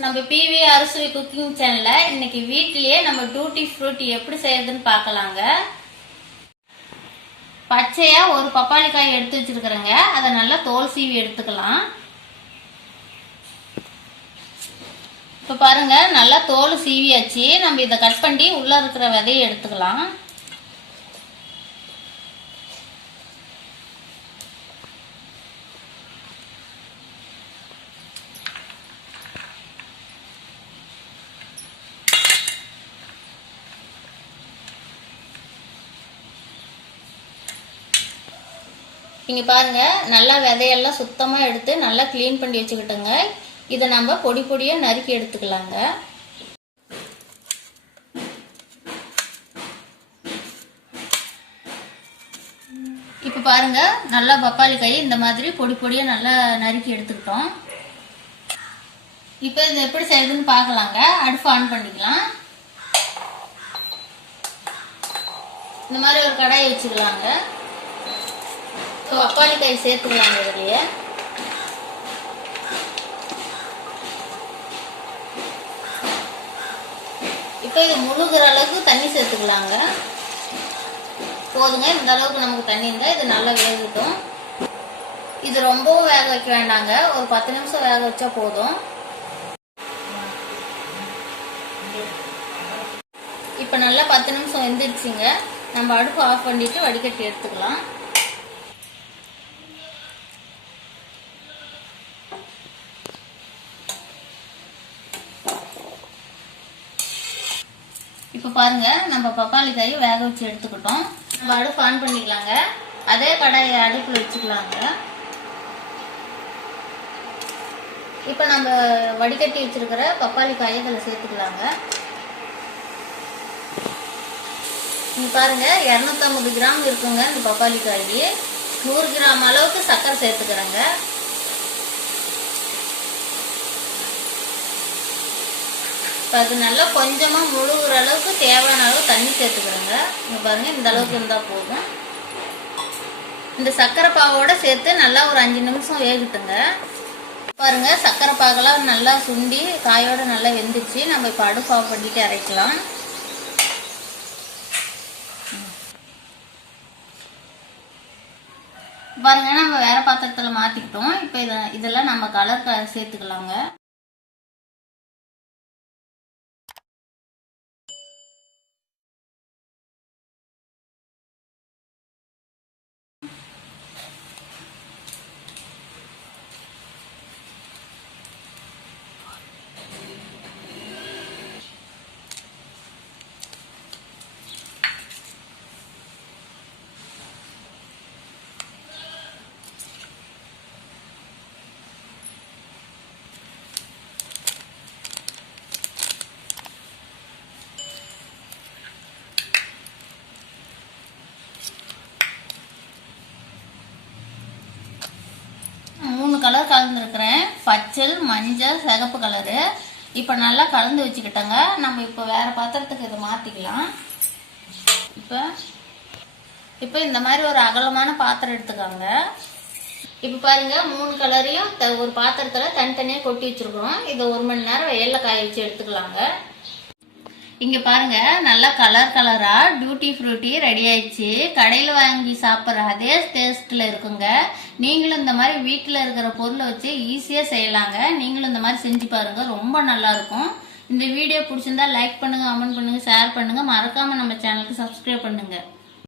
நம்ம PV அரசுவி cooking சேனல்ல இன்னைக்கு வீட்லயே நம்ம டூட்டி ஃப்ரூட்டி எப்படி செய்யறதுன்னு பார்க்கலாங்க. பச்சையா ஒரு பப்பாளி காய் எடுத்து வச்சிருக்கிறேங்க. அதை நல்லா தோல் சீவி எடுத்துக்கலாம். இப்ப பாருங்க, நல்லா தோல் சீவியாச்சு. நம்ம இதை கட் பண்ணி உள்ள இருக்கிற விதையை எடுத்துக்கலாம். இங்கே பாருங்க, நல்லா விதையெல்லாம் சுத்தமாக எடுத்து நல்லா க்ளீன் பண்ணி வச்சுக்கிட்டுங்க. இதை நம்ம பொடி பொடியாக நறுக்கி எடுத்துக்கலாங்க. இப்போ பாருங்க, நல்லா பப்பாளி காய் இந்த மாதிரி பொடி பொடியாக நல்லா நறுக்கி எடுத்துக்கிட்டோம். இப்போ இது எப்படி செய்யுதுன்னு பார்க்கலாங்க. அடுப்பு ஆன் பண்ணிக்கலாம். இந்த மாதிரி ஒரு கடாயை வச்சுக்கலாங்க. பப்பாளி காய் சேர்த்துக்கலாங்க. இதுலயே இப்போ இது முழுகிற அளவுக்கு தண்ணி சேர்த்துக்கலாங்க. போதுங்க, இந்த அளவுக்கு நமக்கு தண்ணி இருந்தால் இது நல்லா வேகட்டும். இது ரொம்பவும் வேக வைக்க வேண்டாங்க, ஒரு 10 நிமிஷம் வேக வச்சா போதும். இப்போ நல்லா 10 நிமிஷம் வெந்துருச்சுங்க. நம்ம அடுப்பு ஆஃப் பண்ணிட்டு வடிகட்டி எடுத்துக்கலாம். இப்போ பாருங்க, நம்ம பப்பாளி காய் வேக வச்சு எடுத்துக்கிட்டோம். நம்ம அடுப்பு ஆன் பண்ணிக்கலாங்க. அதே கடாயை அடுப்பில் வச்சுக்கலாங்க. இப்போ நம்ம வடிகட்டி வச்சிருக்கிற பப்பாளி காயை இதில் சேர்த்துக்கலாங்க. இங்க பாருங்க, 250 கிராம் இருக்குங்க இந்த பப்பாளி காய். 100 கிராம் அளவுக்கு சர்க்கரை சேர்த்துக்கிறேங்க. அது நல்லா கொஞ்சமா முழுகிற அளவுக்கு தேவையான அளவு தண்ணி சேர்த்துக்கிறேங்க. இங்க பாருங்க, இந்த அளவுக்கு இருந்தா போதும். இந்த சர்க்கரை பாவோட சேர்த்து நல்லா ஒரு 5 நிமிஷம் வேகட்டுங்க. பாருங்க, சர்க்கரை பாகெல்லாம் நல்லா சுண்டி காயோட நல்லா வெந்துச்சு. நம்ம இப்ப அடுப்பு ஆஃப் பண்ணிட்டு அரைக்கலாம். பாருங்க, நம்ம வேற பாத்திரத்துல மாத்திக்கிட்டோம். இப்ப இதெல்லாம் நம்ம கலர் சேர்த்துக்கலாங்க. கலர் கலந்துருக்கிறேன், பச்சை, மஞ்சள், சிகப்பு கலரு. இப்போ நல்லா கலந்து வச்சுக்கிட்டோங்க. நம்ம இப்போ வேற பாத்திரத்துக்கு இதை மாத்திக்கலாம். இப்போ இந்த மாதிரி ஒரு அகலமான பாத்திரம் எடுத்துக்கோங்க. இப்போ பாருங்க, 3 கலரையும் ஒரு பாத்திரத்துல தனித்தனியா கொட்டி வச்சிருக்கிறோம். இதை 1 மணி நேரம் வெயில்ல காய வச்சு எடுத்துக்கலாங்க. இங்க பாருங்க, நல்லா கலரா டூட்டி ஃப்ரூட்டி ரெடி ஆயிடுச்சு. கடையில வாங்கி சாப்பிட்ற அதே டேஸ்ட்ல இருக்குங்க. நீங்களும் இந்த மாதிரி வீட்டுல இருக்கிற பொருளை வச்சு ஈஸியா செய்யலாங்க. நீங்களும் இந்த மாதிரி செஞ்சு பாருங்க, ரொம்ப நல்லா இருக்கும். இந்த வீடியோ பிடிச்சிருந்தா லைக் பண்ணுங்க, கமெண்ட் பண்ணுங்க, ஷேர் பண்ணுங்க. மறக்காம நம்ம சேனலுக்கு சப்ஸ்கிரைப் பண்ணுங்க.